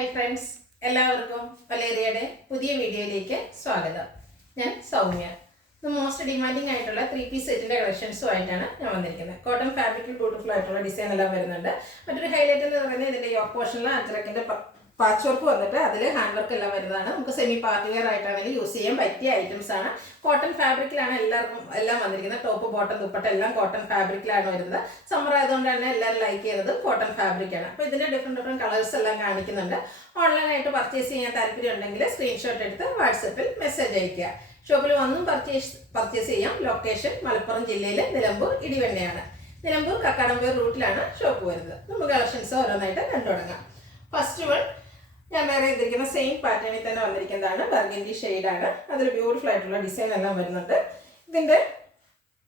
Hi friends, എല്ലാവർക്കും വലേറിയയുടെ പുതിയ വീഡിയോയിലേക്ക് സ്വാഗതം. ഞാൻ സൗമ്യ. ഇത് മോസ്റ്റ് ഡിമാൻഡിങ് ആയിട്ടുള്ള 3 പീസ് സെറ്റിൻ്റെ കളക്ഷൻസുമായിട്ടാണ് ഞാൻ വന്നിരിക്കുന്നത്. കോട്ടൺ ഫാബ്രിക്കിൽ ബ്യൂട്ടിഫുൾ ആയിട്ടുള്ള ഡിസൈൻ എല്ലാം വരുന്നുണ്ട്. മറ്റൊരു ഹൈലൈറ്റ് എന്ന് പറയുന്നത് ഇതിൻ്റെ യോക്ക് പോർഷനിൽ അജ്രക്കിൻ്റെ പാച്ച് വർക്ക് വന്നിട്ട് അതിൽ ഹാൻഡ് വർക്ക് എല്ലാം വരുന്നതാണ്. നമുക്ക് സെമി പാർട്ടി വെയർ ആയിട്ടാണെങ്കിൽ യൂസ് ചെയ്യാൻ പറ്റിയ ഐറ്റംസ് ആണ്. കോട്ടൺ ഫാബ്രിക്കിലാണ് എല്ലാം വന്നിരിക്കുന്നത്. ടോപ്പ് ബോട്ടം ദുപ്പട്ട എല്ലാം കോട്ടൺ ഫാബ്രിക്കിലാണ് വരുന്നത്. സമ്മർ ആയതുകൊണ്ട് തന്നെ എല്ലാവരും ലൈക്ക് ചെയ്യുന്നത് കോട്ടൺ ഫാബ്രിക്കാണ്. അപ്പോൾ ഇതിൻ്റെ ഡിഫറെൻറ്റ് കളേഴ്സ് എല്ലാം കാണിക്കുന്നുണ്ട്. ഓൺലൈനായിട്ട് പർച്ചേസ് ചെയ്യാൻ താല്പര്യം ഉണ്ടെങ്കിൽ സ്ക്രീൻഷോട്ട് എടുത്ത് വാട്സപ്പിൽ മെസ്സേജ് അയയ്ക്കുക. ഷോപ്പിൽ വന്നും പർച്ചേസ് ചെയ്യാം. ലൊക്കേഷൻ മലപ്പുറം ജില്ലയിലെ നിലമ്പൂർ ഇടിവണ്ണയാണ്. നിലമ്പൂർ കക്കാടംപേർ റൂട്ടിലാണ് ഷോപ്പ് വരുന്നത്. നമുക്ക് കളക്ഷൻസ് ഓരോന്നായിട്ട് കണ്ടു തുടങ്ങാം. ഫസ്റ്റ് വൺ ഞാൻ വേറെ ചെയ്തിരിക്കുന്ന സെയിം പാറ്റേണിൽ തന്നെ വന്നിരിക്കുന്നതാണ്. ബർഗൻഡി ഷെയ്ഡാണ്. അതിൽ ബ്യൂട്ടിഫുൾ ആയിട്ടുള്ള ഡിസൈൻ എല്ലാം വരുന്നുണ്ട്. ഇതിൻ്റെ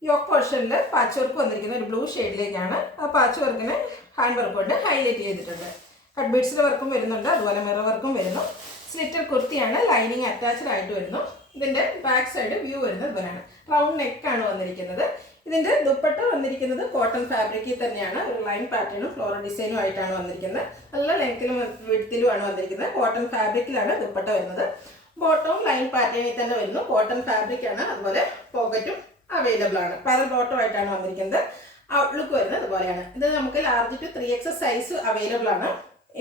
യോക്ക് പോർഷനിൽ പാച്ച് വർക്ക് വന്നിരിക്കുന്ന ഒരു ബ്ലൂ ഷെയ്ഡിലേക്കാണ്. ആ പാച്ച് വർക്കിന് ഹാൻഡ് വർക്ക് കൊണ്ട് ഹൈലൈറ്റ് ചെയ്തിട്ടുണ്ട്. കട്ട് ബീഡ്സിൻ്റെ വർക്കും വരുന്നുണ്ട്, അതുപോലെ മിറർ വർക്കും വരുന്നു. സ്ലിറ്റർ കുർത്തിയാണ്, ലൈനിങ് അറ്റാച്ച്ഡ് ആയിട്ട് വരുന്നു. ഇതിൻ്റെ ബാക്ക് സൈഡ് വ്യൂ വരുന്നത് ഇതുപോലെയാണ്. റൗണ്ട് നെക്കാണ് വന്നിരിക്കുന്നത്. ഇതിൻ്റെ ദുപ്പട്ട വന്നിരിക്കുന്നത് കോട്ടൺ ഫാബ്രിക്കിൽ തന്നെയാണ്. ഒരു ലൈൻ പാറ്റേണും ഫ്ലോറൽ ഡിസൈനും ആയിട്ടാണ് വന്നിരിക്കുന്നത്. നല്ല ലെങ്ത്തിലും വിഡ്ത്തിലുമാണ് വന്നിരിക്കുന്നത്. കോട്ടൺ ഫാബ്രിക്കിലാണ് ദുപ്പട്ട വരുന്നത്. ബോട്ടവും ലൈൻ പാറ്റേണിൽ തന്നെ വരുന്നു. കോട്ടൺ ഫാബ്രിക്കാണ്, അതുപോലെ പോക്കറ്റും അവൈലബിൾ ആണ്. പാരൽ ബോട്ടം ആയിട്ടാണ് വന്നിരിക്കുന്നത്. ഔട്ട്ലുക്ക് വരുന്നത് അതുപോലെയാണ്. ഇത് നമുക്ക് large to 3XS size available ആണ്.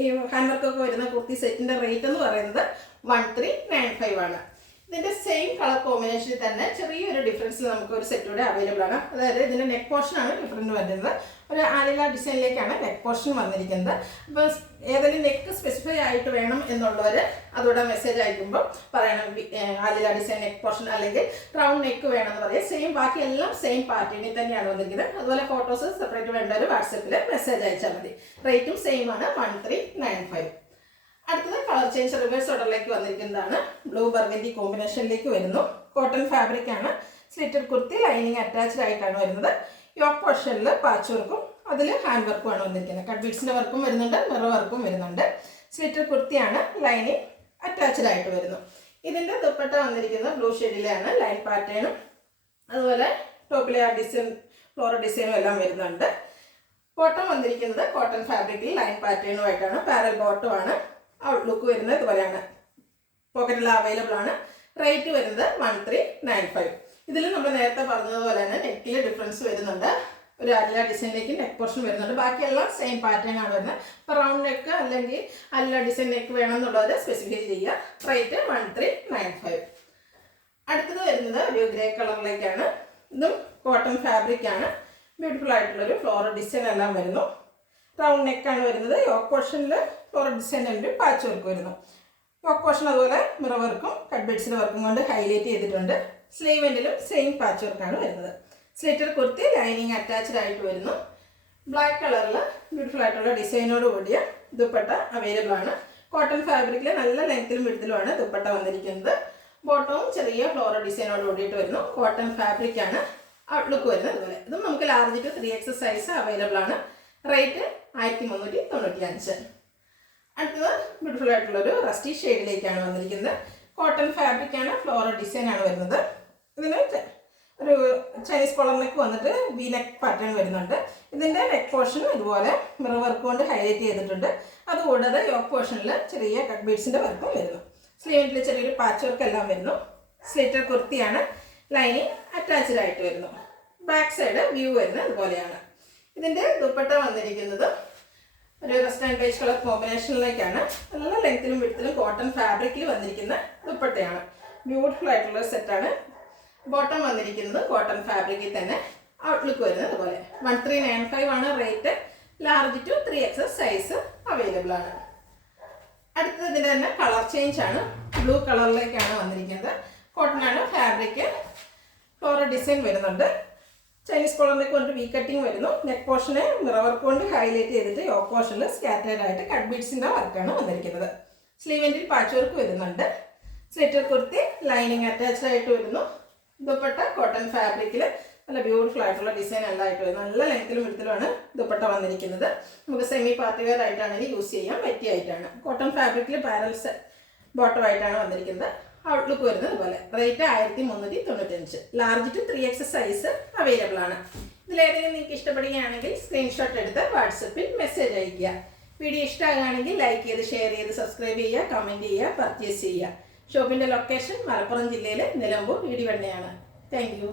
ഈ ഹാൻഡ് വർക്കൊക്കെ വരുന്ന കുർത്തി സെറ്റിൻ്റെ റേറ്റ് എന്ന് പറയുന്നത് 1395 ആണ്. ഇതിൻ്റെ സെയിം കളർ കോമ്പിനേഷനിൽ തന്നെ ചെറിയൊരു ഡിഫറൻസിൽ നമുക്ക് ഒരു സെറ്റ് കൂടെ അവൈലബിൾ ആണ്. അതായത് ഇതിൻ്റെ നെക്ക് പോർഷനാണ് ഡിഫറൻറ്റ് വരുന്നത്. ഒരു ആലില ഡിസൈനിലേക്കാണ് നെക്ക് പോർഷൻ വന്നിരിക്കുന്നത്. അപ്പോൾ ഏതെങ്കിലും നെക്ക് സ്പെസിഫൈ ആയിട്ട് വേണം എന്നുള്ളവർ അതോടെ മെസ്സേജ് അയക്കുമ്പോൾ പറയണം ആലില ഡിസൈൻ നെക്ക് പോർഷൻ അല്ലെങ്കിൽ റൗണ്ട് നെക്ക് വേണമെന്ന് പറയാം. സെയിം ബാക്കിയെല്ലാം സെയിം പാറ്റേണിൽ തന്നെയാണ് വന്നിരിക്കുന്നത്. അതുപോലെ ഫോട്ടോസ് സെപ്പറേറ്റ് വേണ്ടവർ വാട്സപ്പിൽ മെസ്സേജ് അയച്ചാൽ മതി. റേറ്റും സെയിം ആണ്, 1395. അടുത്തത് കളർ ചേഞ്ച് റിവേഴ്സ് ഓർഡറിലേക്ക് വന്നിരിക്കുന്നതാണ്. ബ്ലൂ ബർഗൻഡി കോമ്പിനേഷനിലേക്ക് വരുന്നു. കോട്ടൺ ഫാബ്രിക് ആണ്. സ്ലിറ്റഡ് കുർത്തി ലൈനിങ് അറ്റാച്ച്ഡ് ആയിട്ടാണ് വരുന്നത്. യോക്ക് പോർഷനിൽ പാച്ച് വർക്കും അതിൽ ഹാൻഡ് വർക്കുമാണ് വന്നിരിക്കുന്നത്. കട്ട് ബീഡ്സിൻ്റെ വർക്കും വരുന്നുണ്ട്, മിറർ വർക്കും വരുന്നുണ്ട്. സ്ലിറ്റഡ് കുർത്തിയാണ്, ലൈനിങ് അറ്റാച്ച്ഡ് ആയിട്ട് വരുന്നു. ഇതിൻ്റെ ദുപ്പട്ട വന്നിരിക്കുന്നത് ബ്ലൂ ഷെയ്ഡിലാണ്. ലൈൻ പാറ്റേണും അതുപോലെ ടോപ്പിലെ ആ ഡിസൈൻ ഫ്ലോറൽ ഡിസൈനും എല്ലാം വരുന്നുണ്ട്. ബോട്ടം വന്നിരിക്കുന്നത് കോട്ടൺ ഫാബ്രിക്കിൽ ലൈൻ പാറ്റേണുമായിട്ടാണ്. പാരൽ ബോട്ടം ആണ്. ഔട്ട്ലുക്ക് വരുന്നത് ഇതുപോലെയാണ്. പോക്കറ്റെല്ലാം അവൈലബിൾ ആണ്. റേറ്റ് വരുന്നത് 1395. ഇതിൽ നമ്മൾ നേരത്തെ പറഞ്ഞതുപോലെ തന്നെ നെക്കിൽ ഡിഫറൻസ് വരുന്നുണ്ട്. ഒരു അല്ല ഡിസൈനിലേക്ക് നെക്ക് പോർഷൻ വരുന്നുണ്ട്. ബാക്കിയെല്ലാം സെയിം പാറ്റേൺ ആണ് വരുന്നത്. ഇപ്പോൾ റൗണ്ട് നെക്ക് അല്ലെങ്കിൽ അല്ല ഡിസൈൻ നെക്ക് വേണമെന്നുള്ളവർ സ്പെസിഫൈ ചെയ്യുക. റേറ്റ് 1395. അടുത്തത് വരുന്നത് ഒരു ഗ്രേ കളറിലേക്കാണ്. ഇതും കോട്ടൺ ഫാബ്രിക് ആണ്. ബ്യൂട്ടിഫുൾ ആയിട്ടുള്ളൊരു ഫ്ലോറൽ ഡിസൈൻ എല്ലാം വരുന്നു. റൗണ്ട് നെക്കാണ് വരുന്നത്. യോക്ക് പോർഷനിൽ ഫ്ലോറൽ ഡിസൈനിൻ്റെ പാച്ച് വർക്ക് വരുന്നു. യോക്ക് പോർഷൻ അതുപോലെ മിറർ വർക്കും കട്ട് ബീഡ്സിൻ്റെ വർക്കും കൊണ്ട് ഹൈലൈറ്റ് ചെയ്തിട്ടുണ്ട്. സ്ലീവ് എൻഡിലും സെയിം പാച്ച് വർക്കാണ് വരുന്നത്. സ്ലിറ്റർ കുർത്തി ലൈനിങ് അറ്റാച്ച്ഡ് ആയിട്ട് വരുന്നു. ബ്ലാക്ക് കളറിൽ ബ്യൂട്ടിഫുൾ ആയിട്ടുള്ള ഡിസൈനോട് കൂടിയ ദുപ്പട്ട അവൈലബിൾ ആണ്. കോട്ടൺ ഫാബ്രിക്കിൽ നല്ല ലെങ്ത്തിലും വിടുതലുമാണ് ദുപ്പട്ട വന്നിരിക്കുന്നത്. ബോട്ടവും ചെറിയ ഫ്ലോറൽ ഡിസൈനോട് കൂടിയിട്ട് വരുന്നു. കോട്ടൺ ഫാബ്രിക് ആണ്. ഔട്ട്ലുക്ക് വരുന്നത് അതുപോലെ. ഇതും നമുക്ക് large to 3XS size available ആണ്. റേറ്റ് 1395. അടുത്തത് ബ്യൂട്ടിഫുൾ ആയിട്ടുള്ളൊരു റസ്റ്റി ഷെയ്ഡിലേക്കാണ് വന്നിരിക്കുന്നത്. കോട്ടൺ ഫാബ്രിക് ആണ്. ഫ്ലോറൽ ഡിസൈൻ ആണ് വരുന്നത്. ഇതിന് ഒരു ചൈനീസ് കോളർ നെക്ക് വന്നിട്ട് വി നെക്ക് പാറ്റേൺ വരുന്നുണ്ട്. ഇതിൻ്റെ നെക്ക് പോർഷൻ ഇതുപോലെ മിറർ വർക്ക് കൊണ്ട് ഹൈലൈറ്റ് ചെയ്തിട്ടുണ്ട്. അതുകൂടാതെ യോക്ക് പോർഷനിൽ ചെറിയ കട്ട് ബീഡ്സിൻ്റെ വർക്കും വരുന്നു. സ്ലീവിൽ ചെറിയൊരു പാച്ച് വർക്ക് എല്ലാം വരുന്നു. സ്ലിറ്റർ കുർത്തിയാണ്. ലൈനിങ് അറ്റാച്ച്ഡ് ആയിട്ട് വരുന്നു. ബാക്ക് സൈഡ് വ്യൂ വരുന്നത് ഇതുപോലെയാണ്. ഇതിൻ്റെ ദുപ്പട്ട വന്നിരിക്കുന്നത് ഒരു റസ്റ്റ് ആൻഡ് ബേജ് കളർ കോമ്പിനേഷനിലേക്കാണ്. നല്ല ലെങ്ത്തിലും വിഡ്ത്തിലും കോട്ടൺ ഫാബ്രിക്കിൽ വന്നിരിക്കുന്ന ദുപ്പട്ടയാണ്. ബ്യൂട്ടിഫുൾ ആയിട്ടുള്ള സെറ്റാണ്. ബോട്ടം വന്നിരിക്കുന്നത് കോട്ടൺ ഫാബ്രിക്കിൽ തന്നെ. ഔട്ട്ലുക്ക് വരുന്നത് അതുപോലെ. 1395 ആണ് rate. Large to 3XS size available ആണ്. അടുത്തത് ഇതിൻ്റെ തന്നെ കളർ ചേഞ്ച് ആണ്. ബ്ലൂ കളറിലേക്കാണ് വന്നിരിക്കുന്നത്. കോട്ടൺ ആണ് ഫാബ്രിക്. ഫ്ലോറൽ ഡിസൈൻ വരുന്നുണ്ട്. ചൈനീസ് കോളറിലേക്ക് കൊണ്ട് വി കട്ടിങ് വരുന്നു. നെക്ക് പോർഷനെ മിറർ വർക്ക് കൊണ്ട് ഹൈലൈറ്റ് ചെയ്തിട്ട് യോക്ക് പോർഷനിൽ സ്കാറ്റേഡ് ആയിട്ട് കട്ട് ബീഡ്സിൻ്റെ വർക്കാണ് വന്നിരിക്കുന്നത്. സ്ലീവിൻ്റെ പാച്ച് വർക്ക് വരുന്നുണ്ട്. സ്ലിറ്റർ കുർത്തി ലൈനിങ് അറ്റാച്ച്ഡ് ആയിട്ട് വരുന്നു. ദുപ്പട്ട കോട്ടൺ ഫാബ്രിക്കിൽ നല്ല ബ്യൂട്ടിഫുൾ ആയിട്ടുള്ള ഡിസൈൻ എല്ലാം ആയിട്ട് വരുന്നു. നല്ല ലെങ്ത്തിലും വിടുതലുമാണ് ദുപ്പട്ട വന്നിരിക്കുന്നത്. നമുക്ക് സെമി പാർട്ടി വെയർ ആയിട്ടാണെങ്കിൽ യൂസ് ചെയ്യാൻ പറ്റിയ ആയിട്ടാണ്. കോട്ടൺ ഫാബ്രിക്കിൽ പാരൽസ് ബോട്ടം ആയിട്ടാണ് വന്നിരിക്കുന്നത്. ഔട്ട്ലുക്ക് വരുന്നത് അതുപോലെ. Rate 1395. Large to 3XS size available ആണ്. ഇതിലേതെങ്കിലും നിങ്ങൾക്ക് ഇഷ്ടപ്പെടുകയാണെങ്കിൽ സ്ക്രീൻഷോട്ട് എടുത്ത് വാട്സപ്പിൽ മെസ്സേജ് അയയ്ക്കുക. വീഡിയോ ഇഷ്ടമാകുകയാണെങ്കിൽ ലൈക്ക് ചെയ്ത് ഷെയർ ചെയ്ത് സബ്സ്ക്രൈബ് ചെയ്യുക, കമൻറ്റ് ചെയ്യുക, പർച്ചേസ് ചെയ്യുക. ഷോപ്പിൻ്റെ ലൊക്കേഷൻ മലപ്പുറം ജില്ലയിലെ നിലമ്പൂർ ഇടിവണ്ണയാണ്. Thank you.